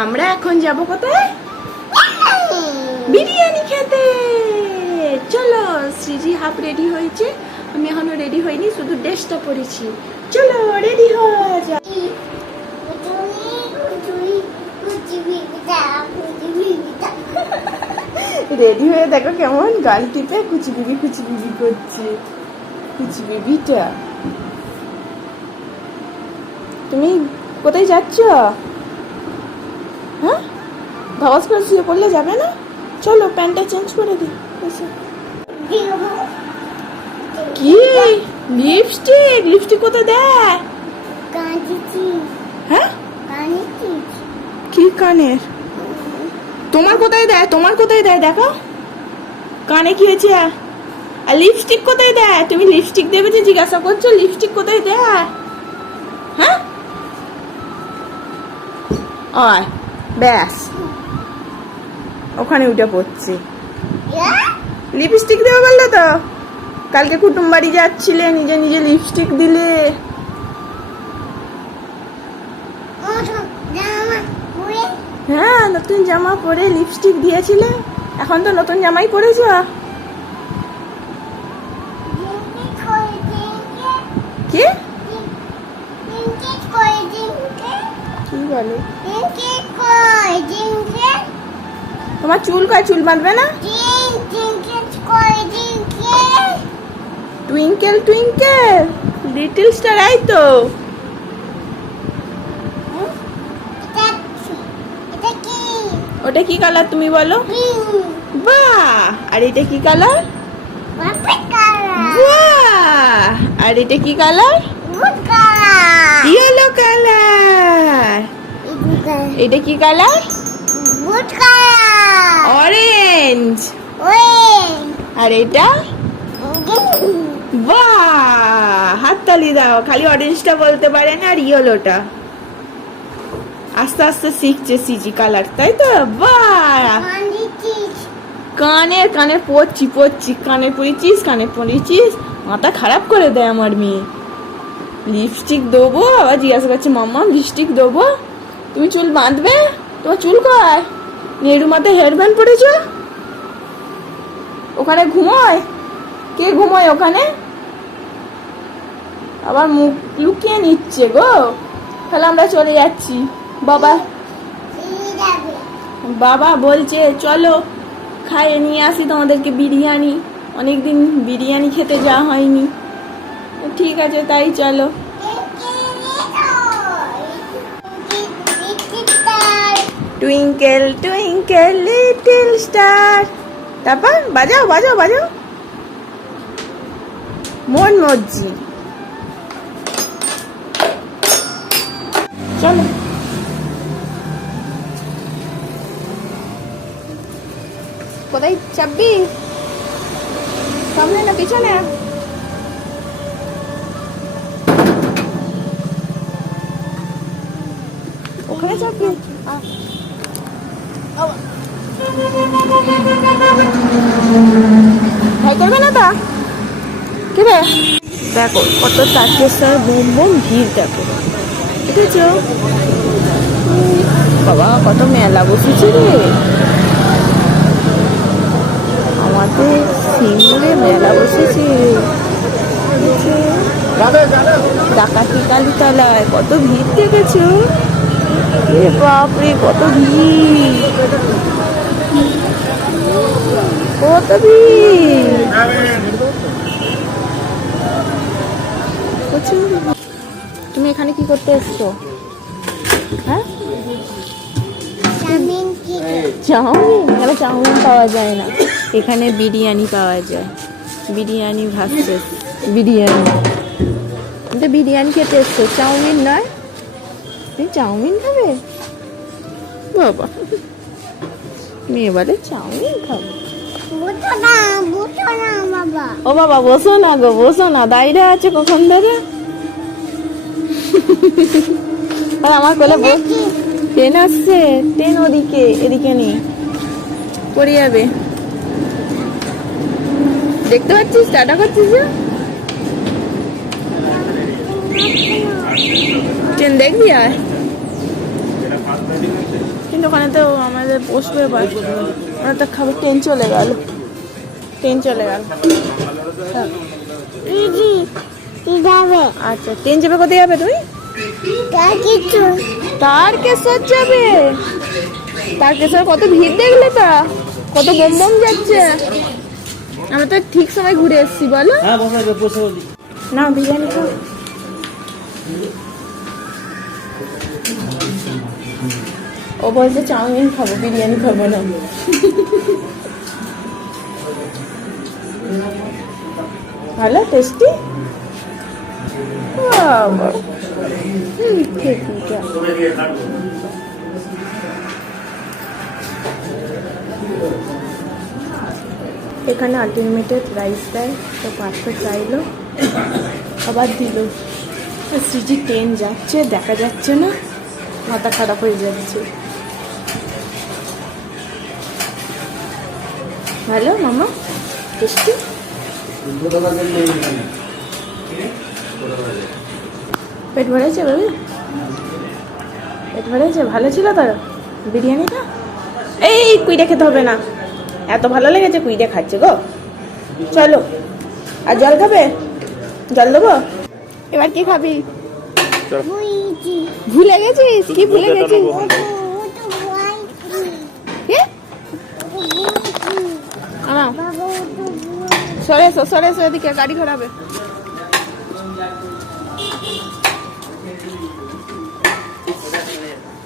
আমরা এখন যাব কোথায়? বিরিয়ানি খেতে। চলো, শ্রীজি হাফ রেডি হয়েছে, আমি এখনো রেডি হইনি, শুধু ড্রেসটা পরেছি। চলো রেডি হয়ে যা। রেডি হয়ে দেখো কেমন গাল টিপে কুচি বিবি করছে। কুচি বিবিটা, তুমি কোথায় যাচ্ছ? হ্যাঁ, ধবাস করে শুয়ে পড়লে যাবে না? চলো প্যান্টটা চেঞ্জ করে দিই। কি লিপস্টিক কোথায় দেয়? হ্যাঁ, কি কানের? তোমার কোথায় দেয় দেখো। কানে কি হয়েছে? আর লিপস্টিক কোথায় দেয়? তুমি লিপস্টিক দেবে যে জিজ্ঞাসা করছো, লিপস্টিক কোথায় দেয়? হ্যাঁ, আয় ব্যাস, ওখানে উঠে পড়ছে। লিপস্টিক দেবে বললে তো, কালকে কুটুম বাড়ি যাচ্ছিলে, নিজে লিপস্টিক দিলে। হ্যাঁ, নতুন জামা পরে লিপস্টিক দিয়েছিলে, এখন তো নতুন জামাই পরেছ। কি বলে? তোমার চুল বাঁধবে না? টুইঙ্কেল লিটল স্টার, এই তো। ওটা কি কালার তুমি বলো? বাহ! আর এটা কি কালার? বাহ! আর এটা কি কালার? Yellow colour. এটা কি কালার? অরেঞ্জ। আর এটা? বাহ! হাততালি দাও। খালি অরেঞ্জটা বলতে পারে না, আর ইয়েলোটা। আস্তে আস্তে শিখছে সিজি কালার, তাই তো? বাহ! কানে পড়ছি, কানে পড়েছিস, মাথা খারাপ করে দেয় আমার মেয়ে। লিপস্টিক দেবো, আবার জিজ্ঞাসা করছে মাম্মা লিপস্টিক দেবো? তুমি চুল বাঁধবে? তোমার চুল কয়? নেহরু মাথায় হেয়ারব্যান্ড পরেছ? ওখানে ঘুমোয়? কে ঘুমোয় ওখানে? আবার মুখ লুকিয়ে নিচ্ছে গো। তাহলে আমরা চলে যাচ্ছি। বাবা বলছে চলো খাইয়ে নিয়ে আসি তোমাদেরকে বিরিয়ানি, অনেকদিন বিরিয়ানি খেতে যাওয়া হয়নি। ঠিক আছে, তাই চলো। Twinkle little star. তারপর বাজাও মন মর্জি। চলো। কোথায় চাপবি? সামনে না পিছনে? ওখানে চাপবি? ভয় করবে না তা? কি রে? দেখো কত তারকেশ্বর বোম ভিড়, দেখো বুঝেছ? বাবা কত মেলা বসেছে রে আমাদের সিঙ্গুরে, মেলা বসেছে। ডাকাতি কালীতলায় কত ভিড় দেখেছো? বাপরে কত ভিড়, তুমি এখানে কি করতে এসছো? হ্যাঁ, চাউমিন? এখানে চাউমিন পাওয়া যায় না, এখানে বিরিয়ানি পাওয়া যায়। বিরিয়ানি ভাসছে বিরিয়ানি। তুমি তো বিরিয়ানি খেতে এসছো, চাউমিন নয়। তুমি চাউমিন খাবে? বাবা মেয়ে বলে চাউমিন খাবে। ও বাবা বসো না গো, বসো না, দাঁড়িয়ে আছে কখন ধরে। আর আমার কোলে ট্রেন আসছে, ট্রেন এদিকে নেই, পড়ে যাবে। দেখতে পাচ্ছিস? টাটা করছিস? ট্রেন দেখবি? আর ওখানেতেও আমাদের বসবে এবার, আমরা তো খাবো। ট্রেন চলে গেল, ট্রেন চলে গেল। আচ্ছা ট্রেন যাবে, কোথায় যাবে তুই? তারকেশ্বর যাবে। তারকেশ্বর কত ভিড় দেখলে তা, কত বম বম যাচ্ছে। আমরা তো ঠিক সময় ঘুরে এসেছি বলো। না বিরিয়ানি খাও। ও বলছে চাউমিন খাবো, বিরিয়ানি খাবো না। ভালো টেস্টি। ঠিক আছে। এখানে আনলিমিটেড রাইস দেয়, তো 500 চাইলো, আবার দিল। সিজি ট্রেন যাচ্ছে, দেখা যাচ্ছে না, মাথা খারাপ হয়ে যাচ্ছে। ভালো মামা, টেস্টি। পেট ভরেছে বাবু, পেট ভরেছে। ভালো ছিল তোর বিরিয়ানিটা? এই কুইটা খেতে হবে না, এত ভালো লেগেছে কুইটা খাচ্ছে গো। চলো, আর জল খাবে? জল দেবো? এবার কি খাবি? ভুলে গেছিস? কি ভুলে গেছিস? সরে এসো, সরে এসো, এদিকে গাড়ি ঘোরাবে।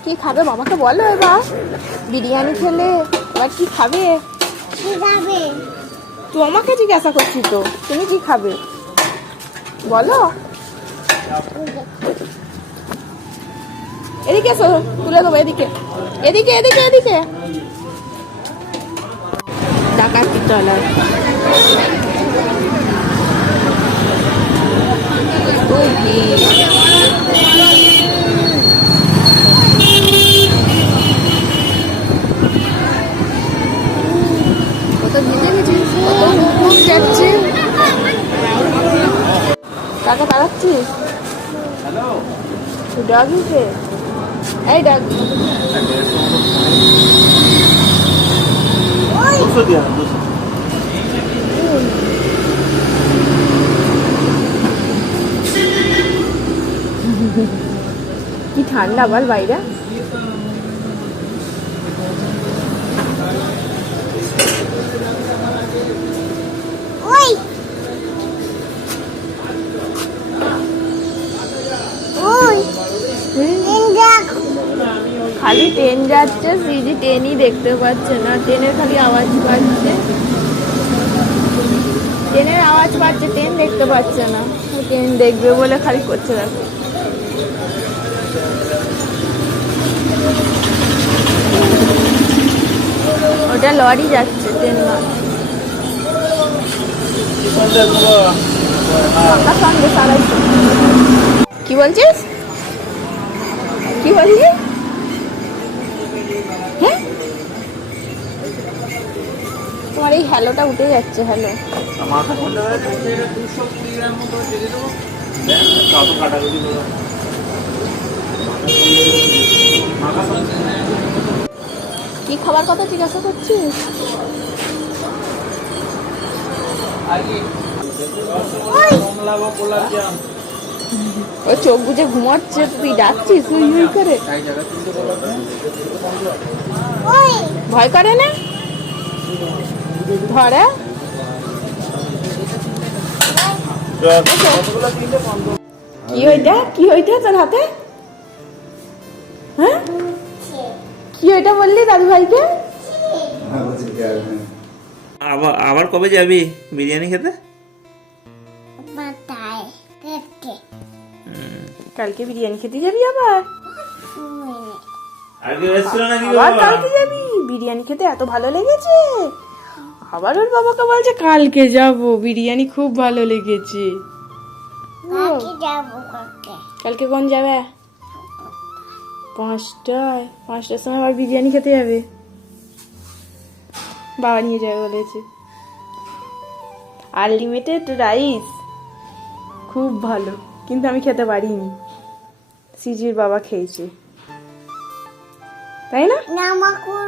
কি খাবে মামাকে বলো এবার। বিরিয়ানি খেলে এবার কি খাবে? তুই আমাকে জিজ্ঞাসা করছিস তো, তুমি কি খাবে বলো। এদিকে এসো, তুলে দেবো। এদিকে এদিকে এদিকে এদিকে। ডাকাতি ট্রলার। ও ভিড়। কত ভিজে গেছিস, কত যাচ্ছে। কাকে তাড়াচ্ছিস? ডগিকে। এই ডগি, কি ঠান্ডা বল বাইরে। খালি ট্রেন যাচ্ছে, সিজি ট্রেনই দেখতে পাচ্ছে না, ট্রেনের খালি আওয়াজ পাচ্ছে, ট্রেনের আওয়াজ পাচ্ছে, ট্রেন দেখতে পাচ্ছে না। ট্রেন দেখবে বলে খালি করছে দেখো। ওটা লরি যাচ্ছে, ট্রেন না। কি বলছিস? কি বললি? হ্যাঁ তোমার এই হ্যালোটা উঠে যাচ্ছে। হ্যালো, কি খাবার কথা জিজ্ঞাসা করছিস? ও চোখ বুঝে ঘুমাচ্ছে, তুই ডাকছিস উই করে। ভয় করে না ধরে? কি ওইটা, কি ওইটা তোর হাতে? হ্যাঁ কি ওইটা বললি দাদু ভাইকে? আবার কবে যাবি বিরিয়ানি খেতে? কালকে বিরিয়ানি খেতে যাবি আবার? আবার কালকে যাবি বিরিয়ানি খেতে? এত ভালো লেগেছে? আবার ওর বাবাকে বলছে কালকে যাব, বিরিয়ানি খুব ভালো লেগেছে। কালকে কোন যাবে? 5টায়। 5টার সময় আবার বিরিয়ানি খেতে যাবে, বাবা নিয়ে যাবে বলেছে। আনলিমিটেড রাইস খুব ভালো, কিন্তু আমি খেতে পারিনি, সিজির বাবা খেয়েছে। তাই না? নামাকুল